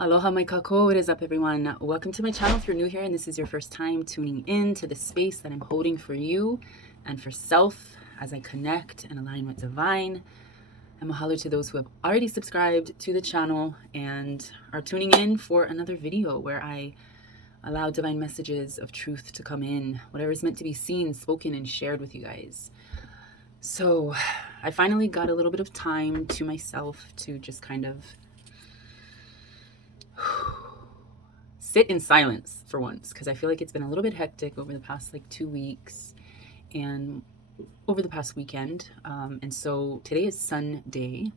Aloha my kako, what is up everyone? Welcome to my channel if you're new here and this is your first time tuning in to the space that I'm holding for you and for self as I connect and align with divine. And mahalo to those who have already subscribed to the channel and are tuning in for another video where I allow divine messages of truth to come in, whatever is meant to be seen, spoken, and shared with you guys. So I finally got a little bit of time to myself to just kind of sit in silence for once, because I feel like it's been a little bit hectic over the past 2 weeks and over the past weekend. And so today is Sunday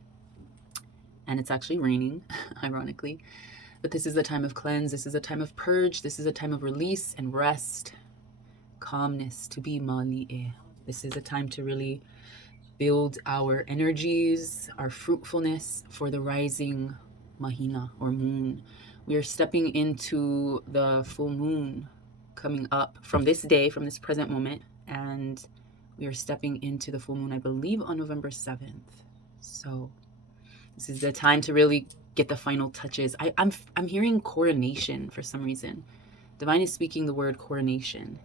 and it's actually raining, ironically. But this is a time of cleanse. This is a time of purge. This is a time of release and rest, calmness, to be mali'e. This is a time to really build our energies, our fruitfulness for the rising mahina or moon. We are stepping into the full moon coming up from this day, from this present moment, and we are stepping into the full moon, I believe, on November 7th. So this is the time to really get the final touches. I'm hearing coronation for some reason. Divine is speaking the word coronation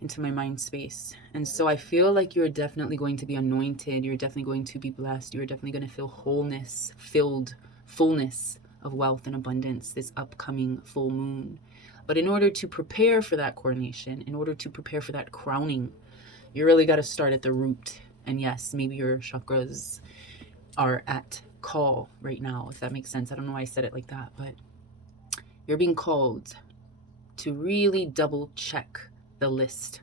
into my mind space. And so I feel like you're definitely going to be anointed. You're definitely going to be blessed. You're definitely going to feel wholeness, fullness of wealth and abundance this upcoming full moon. But in order to prepare for that coronation, in order to prepare for that crowning, you really got to start at the root. And yes, maybe your chakras are at call right now, if that makes sense. I don't know why I said it like that, but you're being called to really double check the list,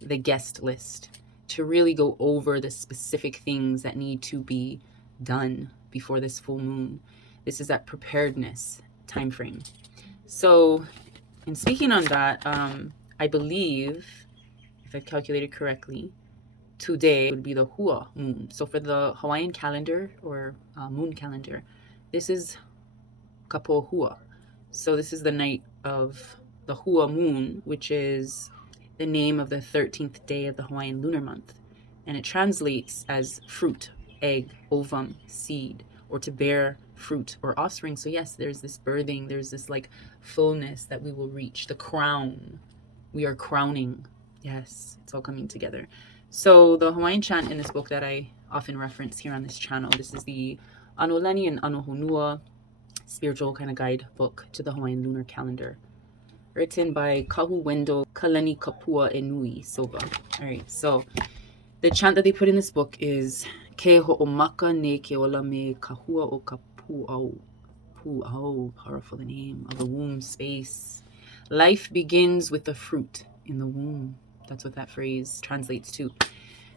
the guest list, to really go over the specific things that need to be done before this full moon. This is that preparedness time frame. So in speaking on that, I believe, if I've calculated correctly, today would be the Hua moon. So for the Hawaiian calendar or moon calendar, this is Kapo Hua. So this is the night of the Hua moon, which is the name of the 13th day of the Hawaiian lunar month. And it translates as fruit, egg, ovum, seed, or to bear fruit or offspring. So yes, there's this birthing, there's this fullness that we will reach, the crown. We are crowning. Yes, it's all coming together. So the Hawaiian chant in this book that I often reference here on this channel, this is the Anoleni and Anohonua spiritual kind of guide book to the Hawaiian lunar calendar, written by Kahu Wendo Kaleni Kapua Enui Soba. All right, so the chant that they put in this book is Ke ho'omaka ne ke ola me kahua o ka pu'au. Pu'au, powerful name of the womb space. Life begins with the fruit in the womb. That's what that phrase translates to.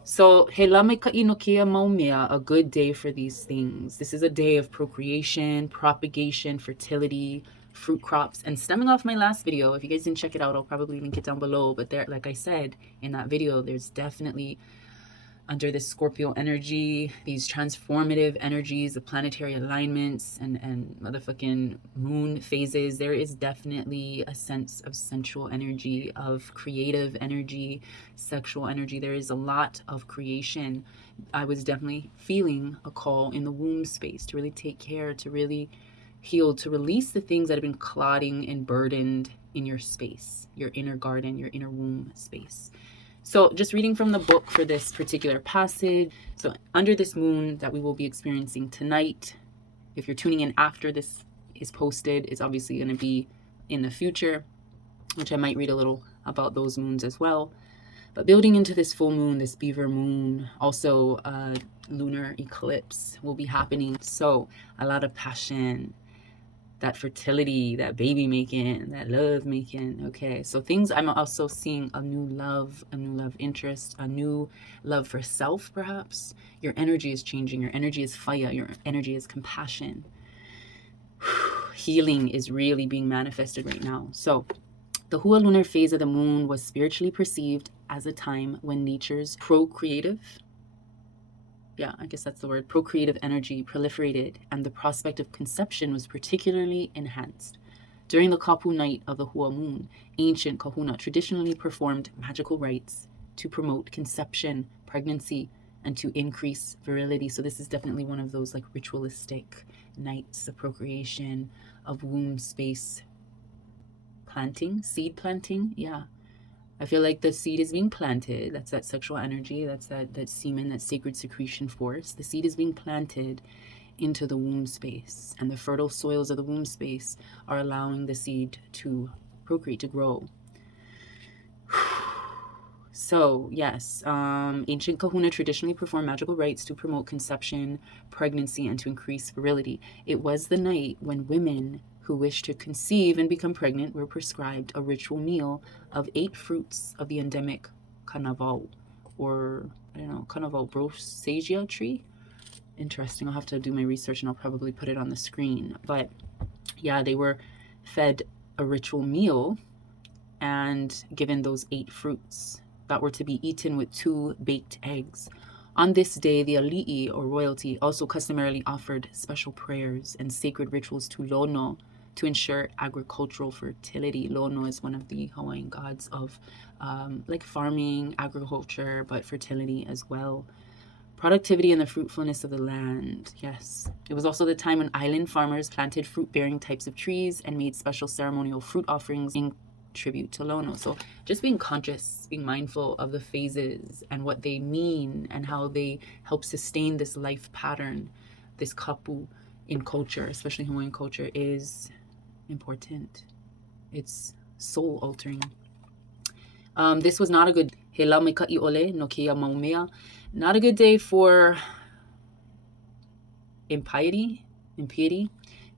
So, he lame ka ino kia maumea, a good day for these things. This is a day of procreation, propagation, fertility, fruit crops. And stemming off my last video, if you guys didn't check it out, I'll probably link it down below. But there, like I said in that video, there's definitely, under this Scorpio energy, these transformative energies, the planetary alignments and motherfucking moon phases, there is definitely a sense of sensual energy, of creative energy, sexual energy. There is a lot of creation. I was definitely feeling a call in the womb space to really take care, to really heal, to release the things that have been clouding and burdened in your space, your inner garden, your inner womb space. So just reading from the book for this particular passage. So under this moon that we will be experiencing tonight, if you're tuning in after this is posted, it's obviously going to be in the future, which I might read a little about those moons as well. But building into this full moon, this beaver moon, also a lunar eclipse will be happening. So a lot of passion, that fertility, that baby making, that love making. Okay, so things, I'm also seeing a new love interest, a new love for self, perhaps. Your energy is changing. Your energy is fire. Your energy is compassion. Healing is really being manifested right now. So the Hua lunar phase of the moon was spiritually perceived as a time when nature's procreative energy proliferated, and the prospect of conception was particularly enhanced. During the Kapu night of the Hua moon, ancient kahuna traditionally performed magical rites to promote conception, pregnancy, and to increase virility. So this is definitely one of those like ritualistic nights of procreation, of womb space planting, seed planting. Yeah. I feel like the seed is being planted. That's that sexual energy. That's that semen, that sacred secretion force. The seed is being planted into the womb space, and the fertile soils of the womb space are allowing the seed to procreate, to grow. So, yes, ancient kahuna traditionally performed magical rites to promote conception, pregnancy, and to increase virility. It was the night when women who wished to conceive and become pregnant were prescribed a ritual meal of 8 fruits of the endemic kanavau, or I don't know, kanavau brosagea tree. Interesting. I'll have to do my research and I'll probably put it on the screen. But yeah, they were fed a ritual meal and given those 8 fruits that were to be eaten with 2 baked eggs. On this day, the ali'i, or royalty, also customarily offered special prayers and sacred rituals to Lono to ensure agricultural fertility. Lono is one of the Hawaiian gods of like farming, agriculture, but fertility as well. Productivity and the fruitfulness of the land. Yes. It was also the time when island farmers planted fruit-bearing types of trees and made special ceremonial fruit offerings in tribute to Lono. So just being conscious, being mindful of the phases and what they mean and how they help sustain this life pattern, this kapu in culture, especially Hawaiian culture, is important. It's soul altering. This was not a good not a good day for impiety,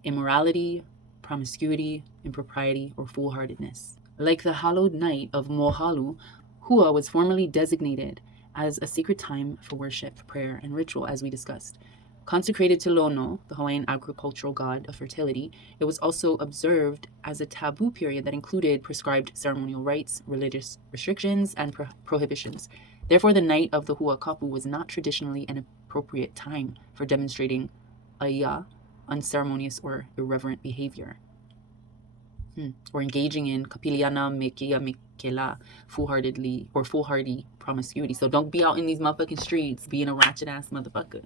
immorality, promiscuity, impropriety, or foolhardiness. Like the hallowed night of Mohalu, Hua was formerly designated as a sacred time for worship, prayer, and ritual, as we discussed. Consecrated to Lono, the Hawaiian agricultural god of fertility, it was also observed as a taboo period that included prescribed ceremonial rites, religious restrictions, and prohibitions. Therefore, the night of the Hua Kapu was not traditionally an appropriate time for demonstrating aiya, unceremonious or irreverent behavior, or engaging in kapiliana mekia mekela, foolhardy promiscuity. So don't be out in these motherfucking streets being a ratchet ass motherfucker.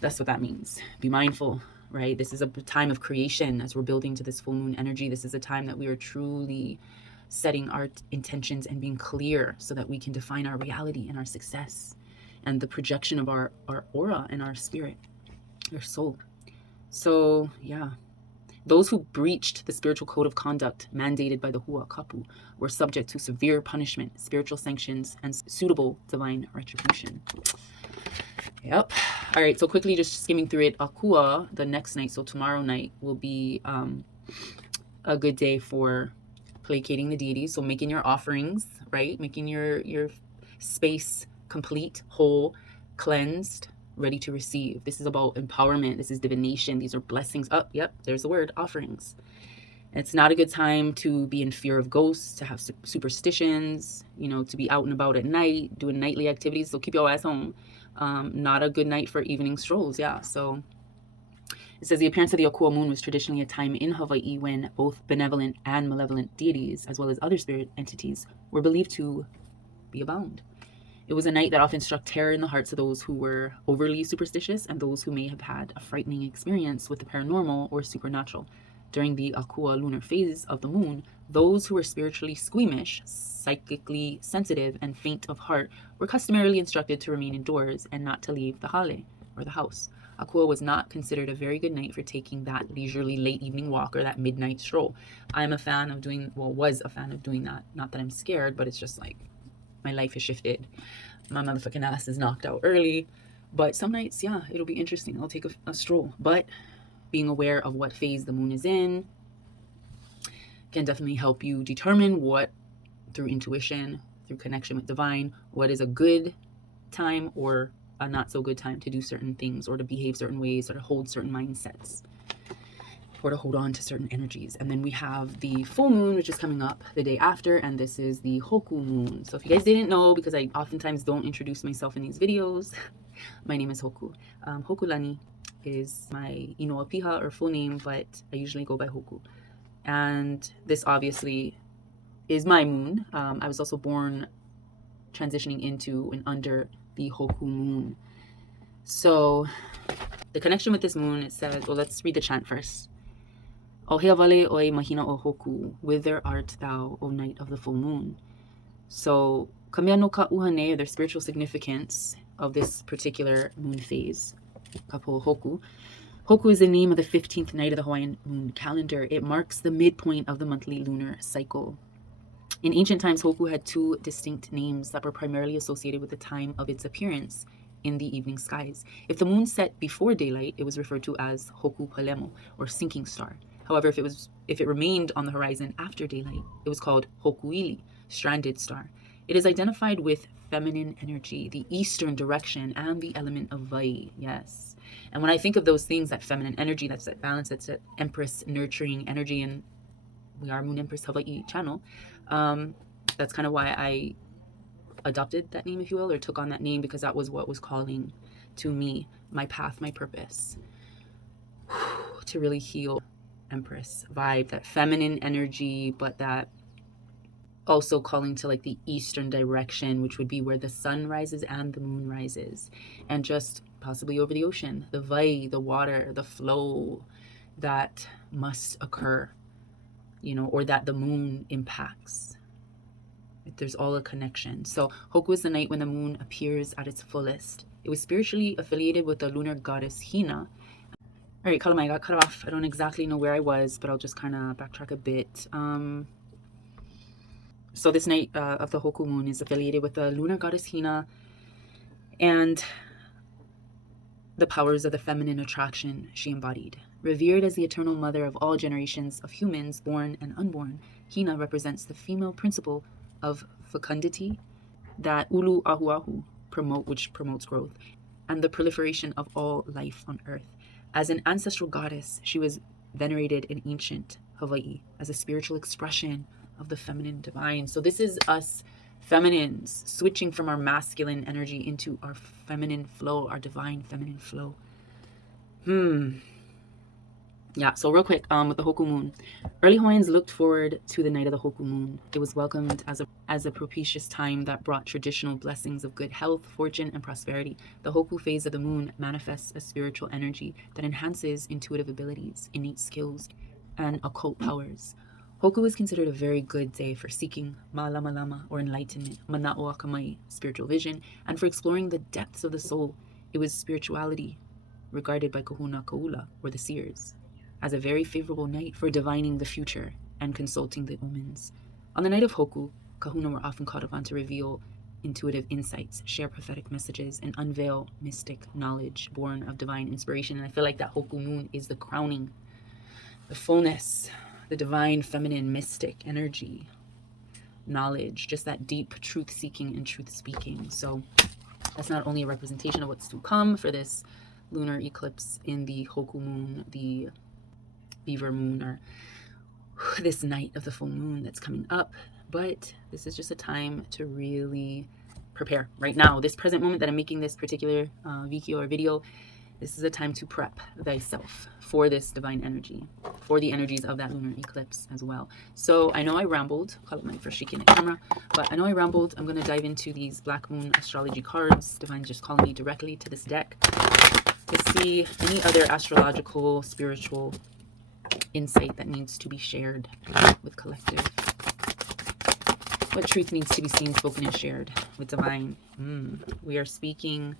That's what that means. Be mindful, right? This is a time of creation as we're building to this full moon energy. This is a time that we are truly setting our intentions and being clear so that we can define our reality and our success and the projection of our aura and our spirit, our soul. So, yeah. Those who breached the spiritual code of conduct mandated by the Hua Kapu were subject to severe punishment, spiritual sanctions, and suitable divine retribution. Yep. All right, so quickly just skimming through it. Akua, the next night, so tomorrow night, will be a good day for placating the deities. So making your offerings, right? Making your space complete, whole, cleansed, ready to receive. This is about empowerment. This is divination. These are blessings. Oh, yep, there's the word, offerings. It's not a good time to be in fear of ghosts, to have superstitions, to be out and about at night, doing nightly activities. So keep your ass home. Not a good night for evening strolls. Yeah. So it says the appearance of the Akua moon was traditionally a time in Hawaii when both benevolent and malevolent deities, as well as other spirit entities, were believed to be abound. It was a night that often struck terror in the hearts of those who were overly superstitious and those who may have had a frightening experience with the paranormal or supernatural. During the Akua lunar phase of the moon, those who were spiritually squeamish, psychically sensitive, and faint of heart were customarily instructed to remain indoors and not to leave the hale, or the house. Akua was not considered a very good night for taking that leisurely late evening walk or that midnight stroll. I'm a fan of was a fan of doing that. Not that I'm scared, but it's just like my life has shifted. My motherfucking ass is knocked out early. But some nights, yeah, it'll be interesting. I'll take a stroll. But being aware of what phase the moon is in can definitely help you determine what, through intuition, through connection with divine, what is a good time or a not so good time to do certain things or to behave certain ways or to hold certain mindsets or to hold on to certain energies. And then we have the full moon, which is coming up the day after, and this is the Hoku moon. So if you guys didn't know, because I oftentimes don't introduce myself in these videos, my name is Hoku. Hokulani is my Inoa Piha or full name, but I usually go by Hoku. And this obviously is my moon. I was also born transitioning into and under the Hoku moon. So the connection with this moon, it says, well, let's read the chant first. O heavale oi mahina o Hoku, whither art thou, O night of the full moon? So kamea no ka uhane, the spiritual significance of this particular moon phase, kapo Hoku. Hoku is the name of the 15th night of the Hawaiian moon calendar. It marks the midpoint of the monthly lunar cycle. In ancient times, Hoku had two distinct names that were primarily associated with the time of its appearance in the evening skies. If the moon set before daylight, it was referred to as Hoku Palemo, or sinking star. However, if it remained on the horizon after daylight, it was called Hokuili, stranded star. It is identified with feminine energy, the eastern direction, and the element of Vai. Yes. And when I think of those things, that feminine energy, that's that balance, that's that Empress nurturing energy, and we are Moon Empress Hawaii channel. That's kind of why I adopted that name, if you will, or took on that name, because that was what was calling to me, my path, my purpose, to really heal Empress vibe, that feminine energy, but that also calling to like the eastern direction, which would be where the sun rises and the moon rises, and just possibly over the ocean, the vai, the water, the flow that must occur, or that the moon impacts. There's all a connection. So Hoku is the night when the moon appears at its fullest. It was spiritually affiliated with the lunar goddess Hina. All right, Kalamai, I got cut off. I don't exactly know where I was, but I'll just kind of backtrack a bit. So this night of the Hoku moon is affiliated with the lunar goddess Hina and the powers of the feminine attraction she embodied. Revered as the eternal mother of all generations of humans, born and unborn, Hina represents the female principle of fecundity that ulu ahuahu which promotes growth, and the proliferation of all life on earth. As an ancestral goddess, she was venerated in ancient Hawaii as a spiritual expression of the feminine divine. So this is us feminines switching from our masculine energy into our feminine flow, our divine feminine flow. Yeah, so real quick, with the Hoku moon, early Hawaiians looked forward to the night of the Hoku moon. It was welcomed as a propitious time that brought traditional blessings of good health, fortune, and prosperity. The Hoku phase of the moon manifests a spiritual energy that enhances intuitive abilities, innate skills, and occult powers. Hoku is considered a very good day for seeking ma'alamalama, or enlightenment, mana'o akamai, spiritual vision, and for exploring the depths of the soul. It was spirituality regarded by kahuna kaula, or the seers, as a very favorable night for divining the future and consulting the omens. On the night of Hoku, kahuna were often called upon to reveal intuitive insights, share prophetic messages, and unveil mystic knowledge born of divine inspiration. And I feel like that Hoku moon is the crowning, the fullness, the divine feminine mystic energy, knowledge, just that deep truth seeking and truth speaking. So that's not only a representation of what's to come for this lunar eclipse in the Hoku moon, the beaver moon, or this night of the full moon that's coming up, but this is just a time to really prepare right now. This present moment that I'm making this particular Viki or video, this is a time to prep thyself for this divine energy, for the energies of that lunar eclipse as well. So I know I rambled, call it my first shaking the camera, but I know I rambled. I'm going to dive into these Black Moon astrology cards. Divine's just calling me directly to this deck to see any other astrological, spiritual insight that needs to be shared with collective. What truth needs to be seen, spoken, and shared with divine? We are speaking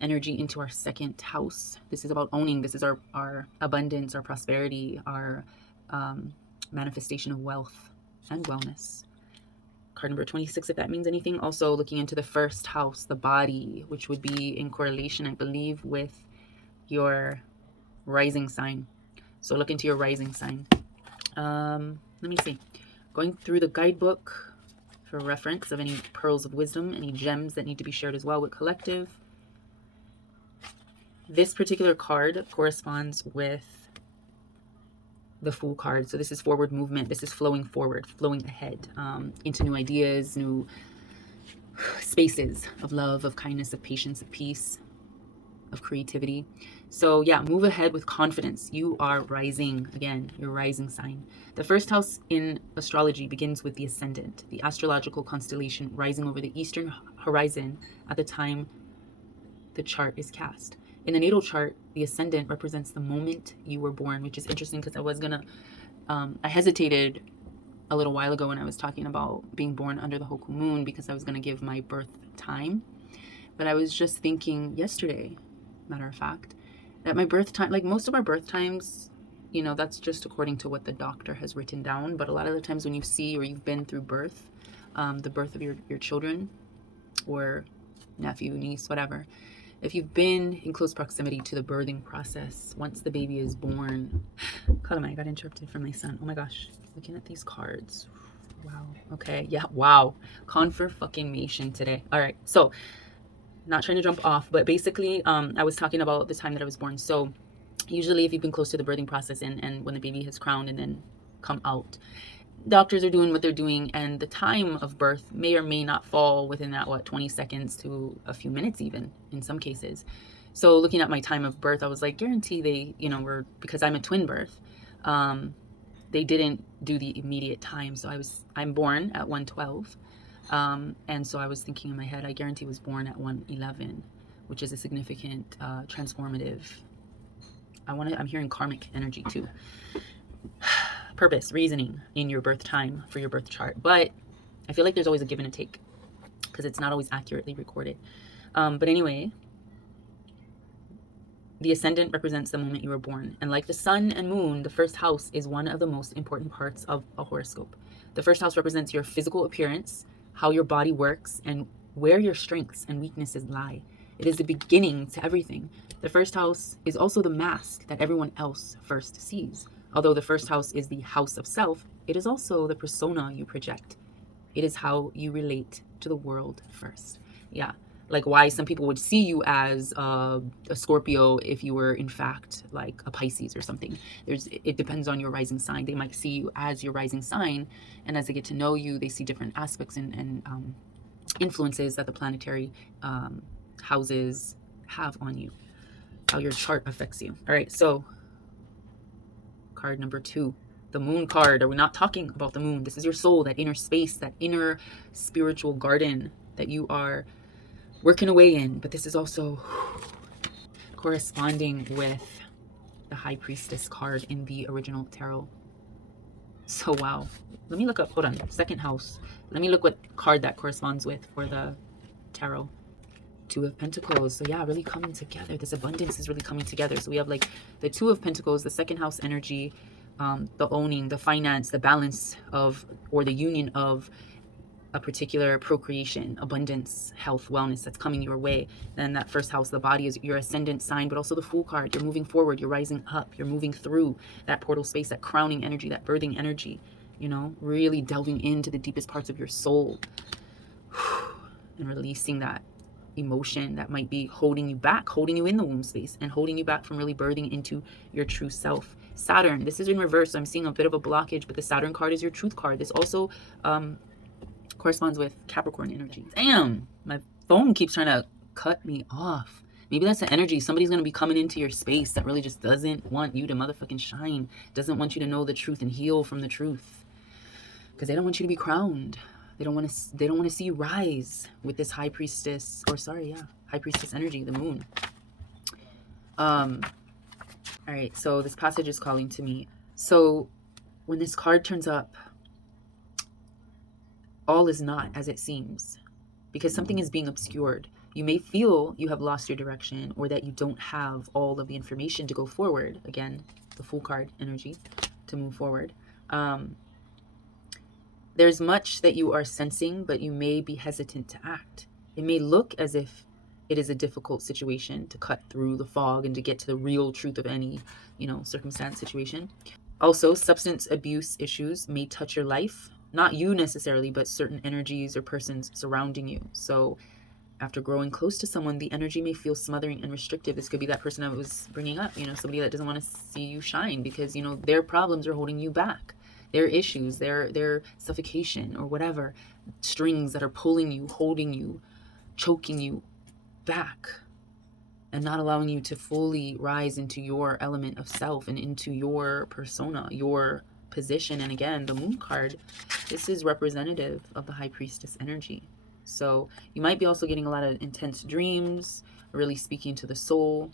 energy into our second house. This is about owning. This is our abundance, our prosperity, our manifestation of wealth and wellness. Card number 26, if that means anything. Also looking into the first house, the body, which would be in correlation, I believe, with your rising sign. So look into your rising sign. Let me see. Going through the guidebook for reference of any pearls of wisdom, any gems that need to be shared as well with collective. This particular card corresponds with the Fool card. So this is forward movement. This is flowing forward, flowing ahead into new ideas, new spaces of love, of kindness, of patience, of peace, of creativity. So yeah, move ahead with confidence. You are rising again, your rising sign. The first house in astrology begins with the ascendant, the astrological constellation rising over the eastern horizon at the time the chart is cast. In the natal chart, the ascendant represents the moment you were born, which is interesting because I hesitated a little while ago when I was talking about being born under the Hoku moon because I was going to give my birth time. But I was just thinking yesterday, matter of fact, that my birth time, like most of our birth times, that's just according to what the doctor has written down. But a lot of the times when you see or you've been through birth, the birth of your children or nephew, niece, whatever, if you've been in close proximity to the birthing process, once the baby is born, I got interrupted from my son. Oh my gosh, looking at these cards. Wow. Okay. Yeah. Wow. Confirmation today. All right. So, not trying to jump off, but basically, I was talking about the time that I was born. So, usually, if you've been close to the birthing process and when the baby has crowned and then come out, doctors are doing what they're doing, and the time of birth may or may not fall within that 20 seconds to a few minutes, even in some cases. So looking at my time of birth, I was like, guarantee they were, because I'm a twin birth, they didn't do the immediate time. So I'm born at 1:12, and so I was thinking in my head, I guarantee was born at 1:11, which is a significant transformative. I'm hearing karmic energy too. Purpose, reasoning in your birth time for your birth chart. But I feel like there's always a give and a take because it's not always accurately recorded. But anyway, the ascendant represents the moment you were born. And like the sun and moon, the first house is one of the most important parts of a horoscope. The first house represents your physical appearance, how your body works, and where your strengths and weaknesses lie. It is the beginning to everything. The first house is also the mask that everyone else first sees. Although the first house is the house of self, it is also the persona you project. It is how you relate to the world first. Yeah, like why some people would see you as a Scorpio if you were in fact like a Pisces or something. It depends on your rising sign. They might see you as your rising sign, and as they get to know you, they see different aspects and influences that the planetary houses have on you, how your chart affects you. All right, so card number 2, the moon card. Are we not talking about the moon? This is your soul, that inner space, that inner spiritual garden that you are working away in. But this is also corresponding with the High Priestess card in the original tarot. So wow, let me look up, hold on, second house, let me look what card that corresponds with for the tarot. 2 of Pentacles. So yeah, really coming together. This abundance is really coming together. So we have like the 2 of Pentacles, the second house energy, the owning, the finance, the balance of, or the union of a particular procreation, abundance, health, wellness that's coming your way. Then that first house, the body, is your ascendant sign, but also the Fool card. You're moving forward, you're rising up, you're moving through that portal space, that crowning energy, that birthing energy, really delving into the deepest parts of your soul and releasing that emotion that might be holding you back, holding you in the womb space, and holding you back from really birthing into your true self. Saturn, this is in reverse. So I'm seeing a bit of a blockage, but the Saturn card is your truth card. This also corresponds with Capricorn energy. Damn, my phone keeps trying to cut me off. Maybe that's the energy. Somebody's going to be coming into your space that really just doesn't want you to motherfucking shine, doesn't want you to know the truth and heal from the truth, because they don't want you to be crowned. They don't want to see you rise with this high priestess, high priestess energy, the moon. All right, so this passage is calling to me. So when this card turns up, all is not as it seems, because something is being obscured. You may feel you have lost your direction, or that you don't have all of the information to go forward. Again, the Fool card energy, to move forward. There's much that you are sensing, but you may be hesitant to act. It may look as if it is a difficult situation to cut through the fog and to get to the real truth of any, circumstance, situation. Also, substance abuse issues may touch your life. Not you necessarily, but certain energies or persons surrounding you. So after growing close to someone, the energy may feel smothering and restrictive. This could be that person I was bringing up, somebody that doesn't want to see you shine because, their problems are holding you back. Their issues, their suffocation or whatever, strings that are pulling you, holding you, choking you back and not allowing you to fully rise into your element of self and into your persona, your position. And again, the Moon card, this is representative of the High Priestess energy. So you might be also getting a lot of intense dreams, really speaking to the soul.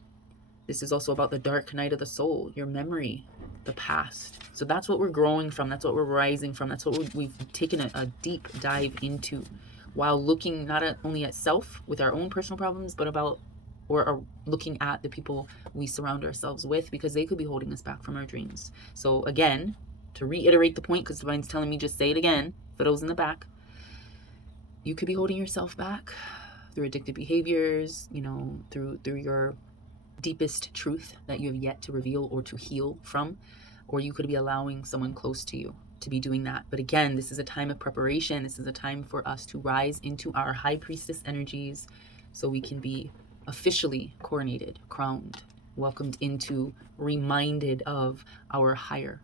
This is also about the dark night of the soul, your memory, the past. So that's what we're growing from. That's what we're rising from. That's what we've taken a deep dive into, while looking not only at self with our own personal problems, but about or looking at the people we surround ourselves with, because they could be holding us back from our dreams. So again, to reiterate the point, because Divine's telling me just say it again for those in the back, you could be holding yourself back through addictive behaviors, through your deepest truth that you have yet to reveal or to heal from, or you could be allowing someone close to you to be doing that. But again, this is a time of preparation. This is a time for us to rise into our high priestess energies so we can be officially coronated, crowned, welcomed into, reminded of our higher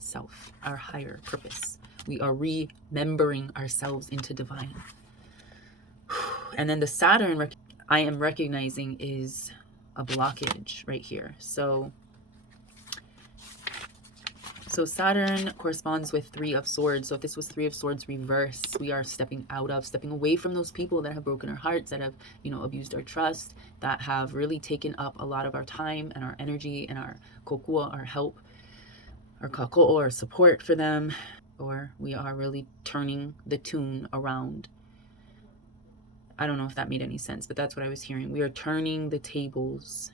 self, our higher purpose. We are remembering ourselves into divine. And then the Saturn I am recognizing is a blockage right here. So Saturn corresponds with 3 of Swords. So if this was 3 of Swords reverse, we are stepping away from those people that have broken our hearts, that have, abused our trust, that have really taken up a lot of our time and our energy and our kokua, our help, our kako, our support for them. Or we are really turning the tune around. I don't know if that made any sense, but that's what I was hearing. We are turning the tables.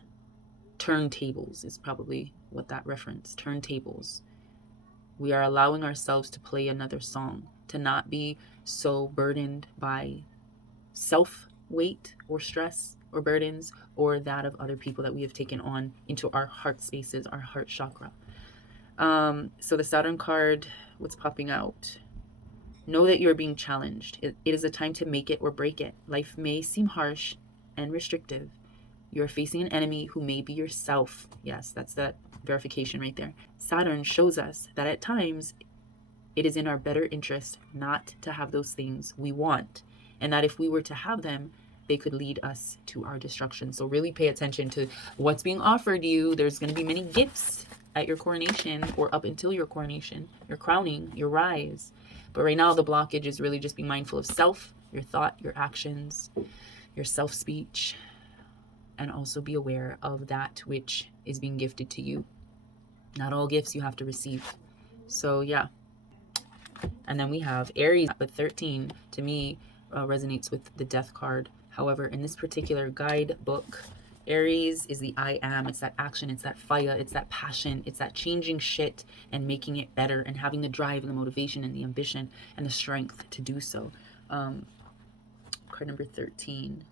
Turntables is probably what that reference. Turntables. We are allowing ourselves to play another song, to not be so burdened by self-weight or stress or burdens or that of other people that we have taken on into our heart spaces, our heart chakra. So the Saturn card, what's popping out? Know that you're being challenged. It is a time to make it or break it. Life may seem harsh and restrictive. You're facing an enemy who may be yourself. Yes, that's that verification right there. Saturn shows us that at times it is in our better interest not to have those things we want, and that if we were to have them, they could lead us to our destruction. So really pay attention to what's being offered you. There's going to be many gifts at your coronation or up until your coronation, your crowning, your rise. But right now the blockage is really just being mindful of self, your thought, your actions, your self-speech, and also be aware of that which is being gifted to you. Not all gifts you have to receive. So yeah. And then we have Aries, but 13 to me resonates with the Death card. However, in this particular guidebook, Aries is the I am. It's that action, it's that fire, it's that passion, it's that changing shit and making it better and having the drive and the motivation and the ambition and the strength to do so. Card number 13.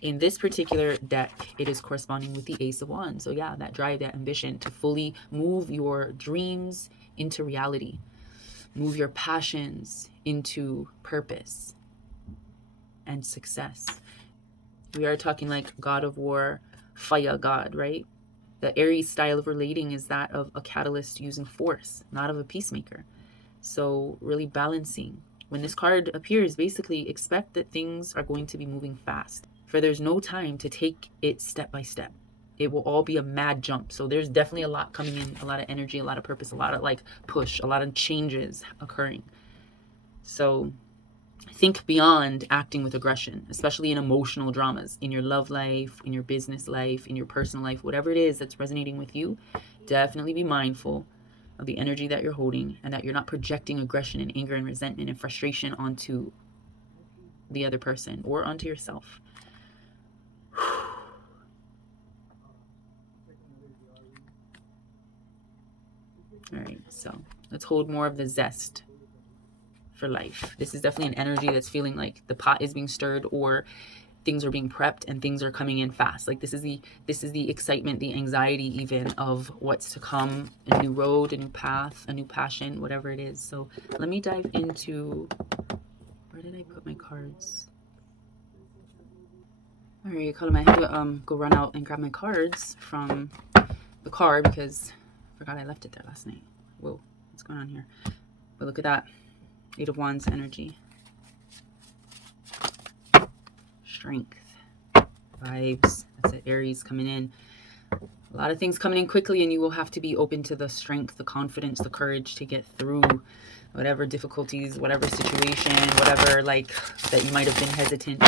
In this particular deck, it is corresponding with the Ace of Wands. So yeah, that drive, that ambition to fully move your dreams into reality. Move your passions into purpose and success. We are talking like God of War, fire god, right? The Aries style of relating is that of a catalyst using force, not of a peacemaker. So really balancing. When this card appears, basically expect that things are going to be moving fast. For there's no time to take it step by step. It will all be a mad jump. So there's definitely a lot coming in, a lot of energy, a lot of purpose, a lot of like push, a lot of changes occurring. So think beyond acting with aggression, especially in emotional dramas, in your love life, in your business life, in your personal life, whatever it is that's resonating with you. Definitely be mindful of the energy that you're holding and that you're not projecting aggression and anger and resentment and frustration onto the other person or onto yourself. All right, so let's hold more of the zest for life. This is definitely an energy that's feeling like the pot is being stirred or things are being prepped and things are coming in fast. Like this is the excitement, the anxiety even of what's to come, a new road, a new path, a new passion, whatever it is. So let me dive into, where did I put my cards? All right, I have to go run out and grab my cards from the car because I forgot I left it there last night. Whoa, what's going on here? But look at that. 8 of Wands energy. Strength. Vibes. That's it. Aries coming in. A lot of things coming in quickly and you will have to be open to the strength, the confidence, the courage to get through whatever difficulties, whatever situation, whatever like that you might have been hesitant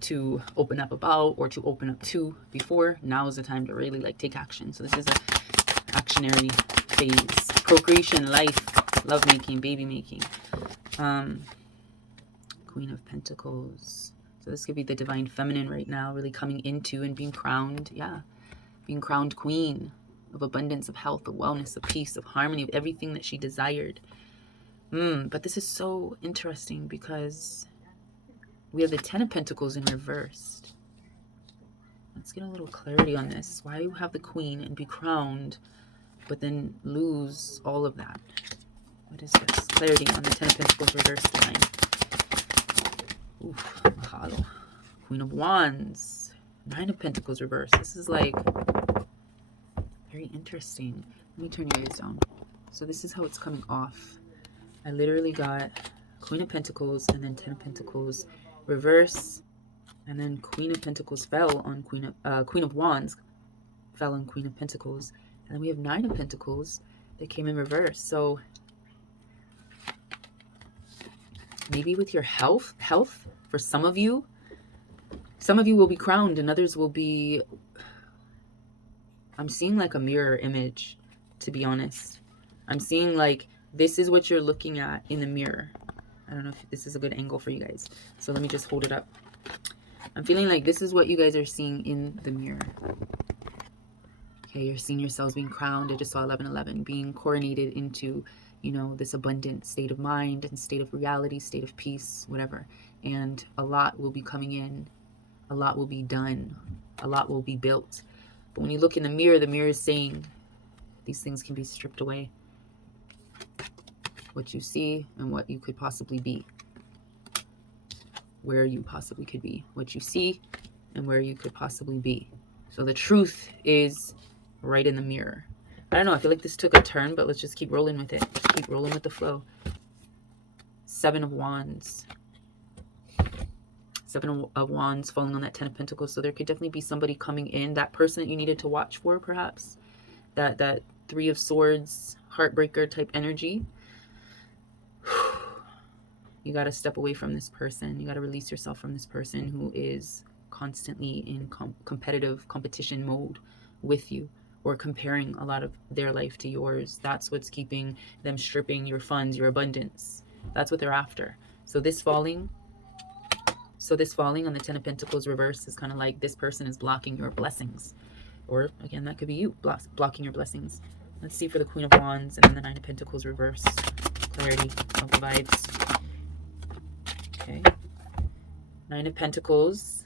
to open up about or to open up to before. Now is the time to really like take action. So this is a actionary phase. Procreation, life, lovemaking, baby making. Queen of Pentacles. So this could be the divine feminine right now, really coming into and being crowned. Yeah, being crowned queen of abundance, of health, of wellness, of peace, of harmony, of everything that she desired. But this is so interesting because we have the Ten of Pentacles in reversed. Let's get a little clarity on this. Why you have the Queen and be crowned, but then lose all of that? What is this? Clarity on the Ten of Pentacles reversed line. Oof, mahalo. Queen of Wands. Nine of Pentacles reversed. This is like very interesting. Let me turn you guys down. So this is how it's coming off. I literally got Queen of Pentacles and then Ten of Pentacles reverse, and then Queen of Pentacles fell on Queen of Wands fell on Queen of Pentacles, and then we have Nine of Pentacles that came in reverse. So maybe with your health for some of you will be crowned and others will be, I'm seeing like a mirror image, to be honest. I'm seeing like this is what you're looking at in the mirror. I don't know if this is a good angle for you guys. So let me just hold it up. I'm feeling like this is what you guys are seeing in the mirror. Okay, you're seeing yourselves being crowned. I just saw 1111, being coronated into, you know, this abundant state of mind and state of reality, state of peace, whatever. And a lot will be coming in. A lot will be done. A lot will be built. But when you look in the mirror is saying these things can be stripped away. What you see and what you could possibly be. Where you possibly could be. What you see and where you could possibly be. So the truth is right in the mirror. I don't know, I feel like this took a turn, but let's just keep rolling with it. Just keep rolling with the flow. Seven of Wands. Seven of Wands falling on that Ten of Pentacles. So there could definitely be somebody coming in. That person that you needed to watch for, perhaps. That Three of Swords, heartbreaker type energy. You got to step away from this person. You got to release yourself from this person who is constantly in competitive competition mode with you, or comparing a lot of their life to yours. That's what's keeping them stripping your funds, your abundance. That's what they're after. So this falling on the Ten of Pentacles reverse is kind of like this person is blocking your blessings. Or again, that could be you blocking your blessings. Let's see for the Queen of Wands and then the Nine of Pentacles reverse. Clarity of the vibes. Okay. Nine of Pentacles.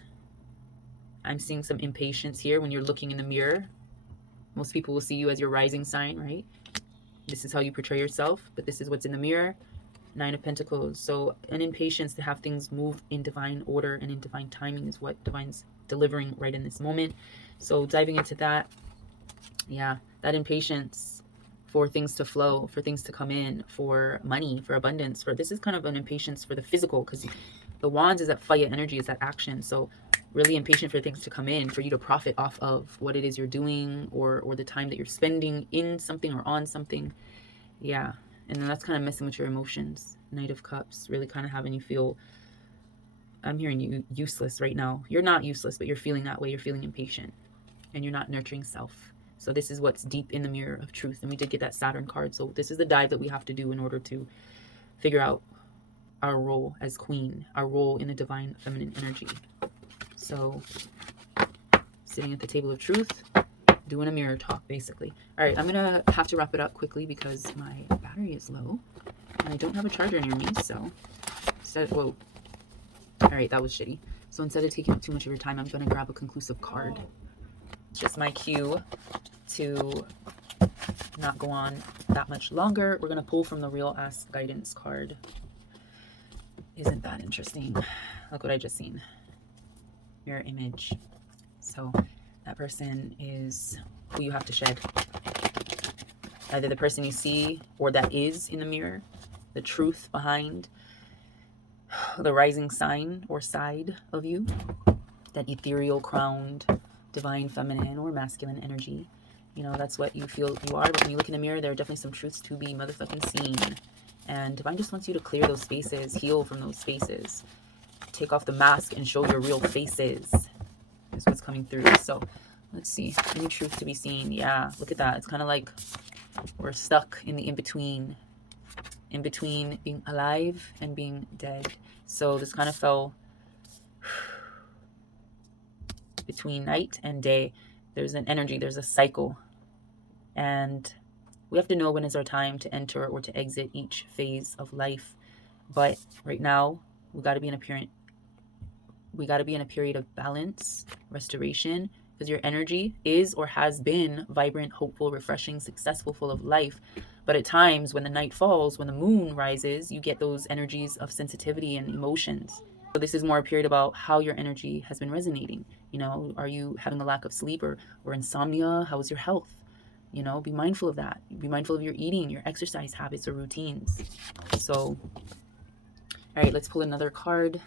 I'm seeing some impatience here when you're looking in the mirror. Most people will see you as your rising sign, right? This is how you portray yourself, but this is what's in the mirror. Nine of Pentacles. So an impatience to have things move in divine order and in divine timing is what divine's delivering right in this moment. So diving into that, yeah, that impatience for things to flow, for things to come in, for money, for abundance, for this is kind of an impatience for the physical, because the Wands is that fire energy, is that action. So really impatient for things to come in, for you to profit off of what it is you're doing, or the time that you're spending in something or on something. Yeah. And then that's kind of messing with your emotions. Knight of Cups, really kind of having you feel, I'm hearing you useless right now. You're not useless, but you're feeling that way. You're feeling impatient and you're not nurturing self. So this is what's deep in the mirror of truth. And we did get that Saturn card. So this is the dive that we have to do in order to figure out our role as queen, our role in the divine feminine energy. So sitting at the table of truth, doing a mirror talk, basically. All right, I'm gonna have to wrap it up quickly because my battery is low and I don't have a charger near me. So whoa, all right, that was shitty. So instead of taking up too much of your time, I'm gonna grab a conclusive card. It's just my cue to not go on that much longer. We're gonna pull from the Real Ass Guidance card. Isn't that interesting? Look what I just seen. Mirror image. So that person is who you have to shed. Either the person you see or that is in the mirror, the truth behind the rising sign or side of you, that ethereal crowned divine feminine or masculine energy. You know, that's what you feel you are. But when you look in the mirror, there are definitely some truths to be motherfucking seen. And Divine just wants you to clear those spaces, heal from those spaces, take off the mask and show your real faces is what's coming through. So let's see, any truth to be seen. Yeah, look at that. It's kind of like we're stuck in the in-between being alive and being dead. So this kind of fell between night and day. There's an energy, there's a cycle, and we have to know when is our time to enter or to exit each phase of life. But right now, we got to be in a period of balance, restoration, because your energy is or has been vibrant, hopeful, refreshing, successful, full of life. But at times when the night falls, when the moon rises, you get those energies of sensitivity and emotions. So this is more a period about how your energy has been resonating. You know, are you having a lack of sleep or insomnia? How is your health? You know, be mindful of that. Be mindful of your eating, your exercise habits or routines. So, all right, let's pull another card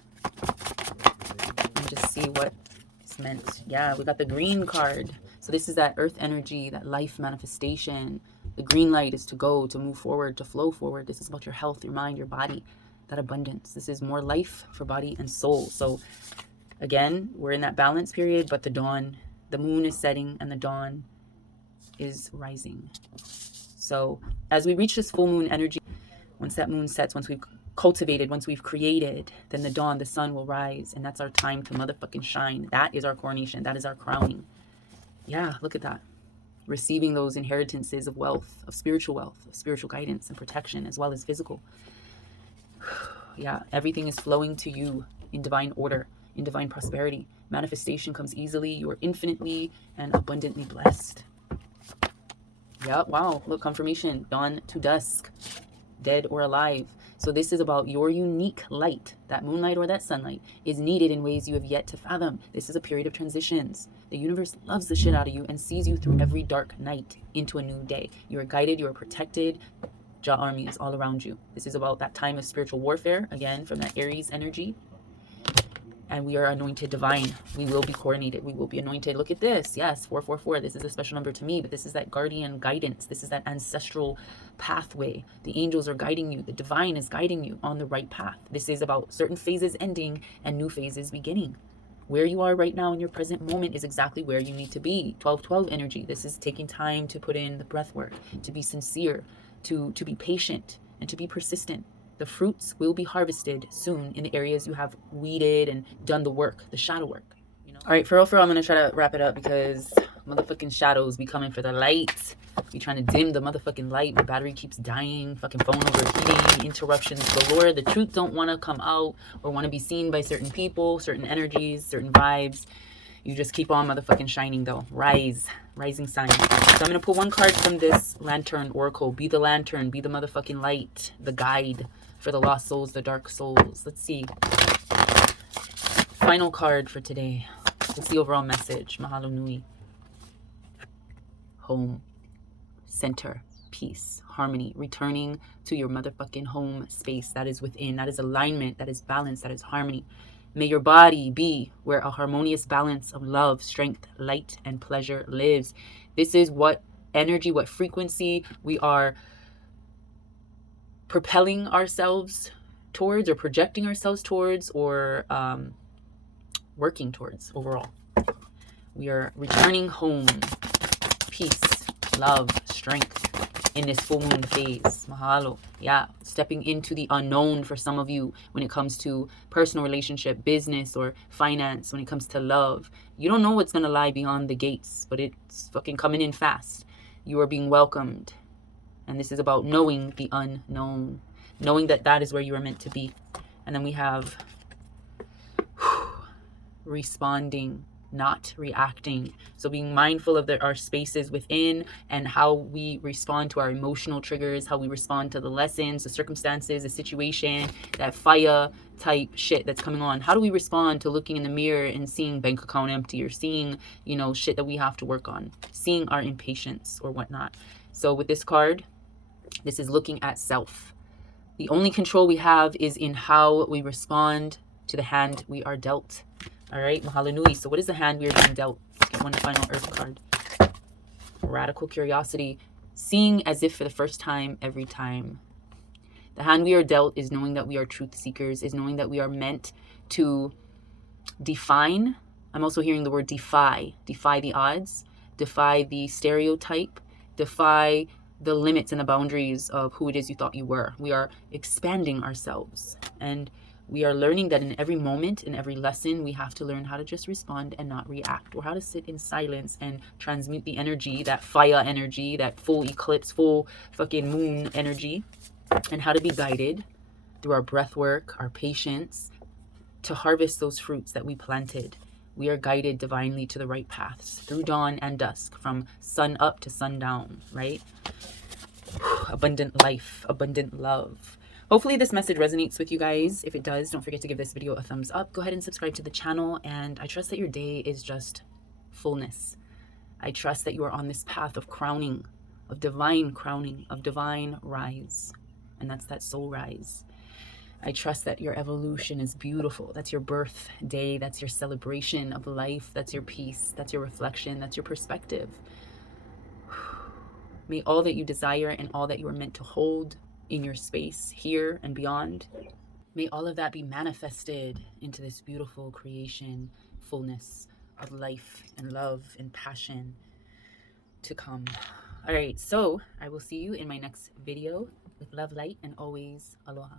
and just see what it's meant. Yeah, we got the green card. So this is that earth energy, that life manifestation. The green light is to go, to move forward, to flow forward. This is about your health, your mind, your body, that abundance. This is more life for body and soul. So again, we're in that balance period, but the moon is setting and the dawn is rising. So as we reach this full moon energy, once that moon sets, once we've cultivated, once we've created, then the dawn, the sun will rise, and that's our time to motherfucking shine. That is our coronation. That is our crowning. Yeah, look at that. Receiving those inheritances of wealth, of spiritual guidance and protection, as well as physical. Yeah, everything is flowing to you in divine order, in divine prosperity. Manifestation comes easily. You are infinitely and abundantly blessed. Yeah, wow, look, confirmation, dawn to dusk, dead or alive. So this is about your unique light. That moonlight or that sunlight is needed in ways you have yet to fathom. This is a period of transitions. The universe loves the shit out of you and sees you through every dark night into a new day. You are guided, you are protected. Jah army is all around you. This is about that time of spiritual warfare, again, from that Aries energy. And we are anointed divine. We will be coronated. We will be anointed. Look at this. Yes, 444. This is a special number to me, but this is that guardian guidance. This is that ancestral pathway. The angels are guiding you. The divine is guiding you on the right path. This is about certain phases ending and new phases beginning. Where you are right now in your present moment is exactly where you need to be. 1212 energy. This is taking time to put in the breath work, to be sincere, to be patient, and to be persistent. The fruits will be harvested soon in the areas you have weeded and done the work, the shadow work. You know? All right, for real, I'm going to try to wrap it up because motherfucking shadows be coming for the light. Be trying to dim the motherfucking light. My battery keeps dying. Fucking phone overheating. Interruptions galore. The truth don't want to come out or want to be seen by certain people, certain energies, certain vibes. You just keep on motherfucking shining though. Rising sign. So I'm going to pull one card from this lantern oracle. Be the lantern. Be the motherfucking light. The guide for the lost souls, the dark souls. Let's see. Final card for today. What's the overall message? Mahalo nui. Home. Center. Peace. Harmony. Returning to your motherfucking home space. That is within. That is alignment. That is balance. That is harmony. May your body be where a harmonious balance of love, strength, light, and pleasure lives. This is what energy, what frequency we are propelling ourselves towards or projecting ourselves towards or working towards overall. We are returning home. Peace, love, strength in this full moon phase. Mahalo. Yeah, stepping into the unknown for some of you when it comes to personal relationship, business, or finance, when it comes to love. You don't know what's going to lie beyond the gates, but it's fucking coming in fast. You are being welcomed. And this is about knowing the unknown, knowing that that is where you are meant to be. And then we have responding, not reacting. So being mindful of our spaces within and how we respond to our emotional triggers, how we respond to the lessons, the circumstances, the situation, that fire type shit that's coming on. How do we respond to looking in the mirror and seeing bank account empty or seeing, you know, shit that we have to work on, seeing our impatience or whatnot. So with this card, this is looking at self. The only control we have is in how we respond to the hand we are dealt. All right, mahalo nui. So what is the hand we are being dealt? Let's get one final earth card. Radical curiosity. Seeing as if for the first time every time. The hand we are dealt is knowing that we are truth seekers, is knowing that we are meant to define. I'm also hearing the word defy the odds, defy the stereotype, defy the limits and the boundaries of who it is you thought you were. We are expanding ourselves, and we are learning that in every moment, in every lesson, we have to learn how to just respond and not react, or how to sit in silence and transmute the energy, that fire energy, that full eclipse, full fucking moon energy, and how to be guided through our breath work, our patience, to harvest those fruits that we planted. We are guided divinely to the right paths through dawn and dusk, from sun up to sundown, right? Abundant life, abundant love. Hopefully this message resonates with you guys. If it does, don't forget to give this video a thumbs up. Go ahead and subscribe to the channel, and I trust that your day is just fullness. I trust that you are on this path of crowning, of divine rise, and that's that soul rise. I trust that your evolution is beautiful. That's your birth day. That's your celebration of life. That's your peace. That's your reflection. That's your perspective. May all that you desire and all that you are meant to hold in your space here and beyond, may all of that be manifested into this beautiful creation, fullness of life and love and passion to come. All right, so I will see you in my next video with love, light, and always aloha.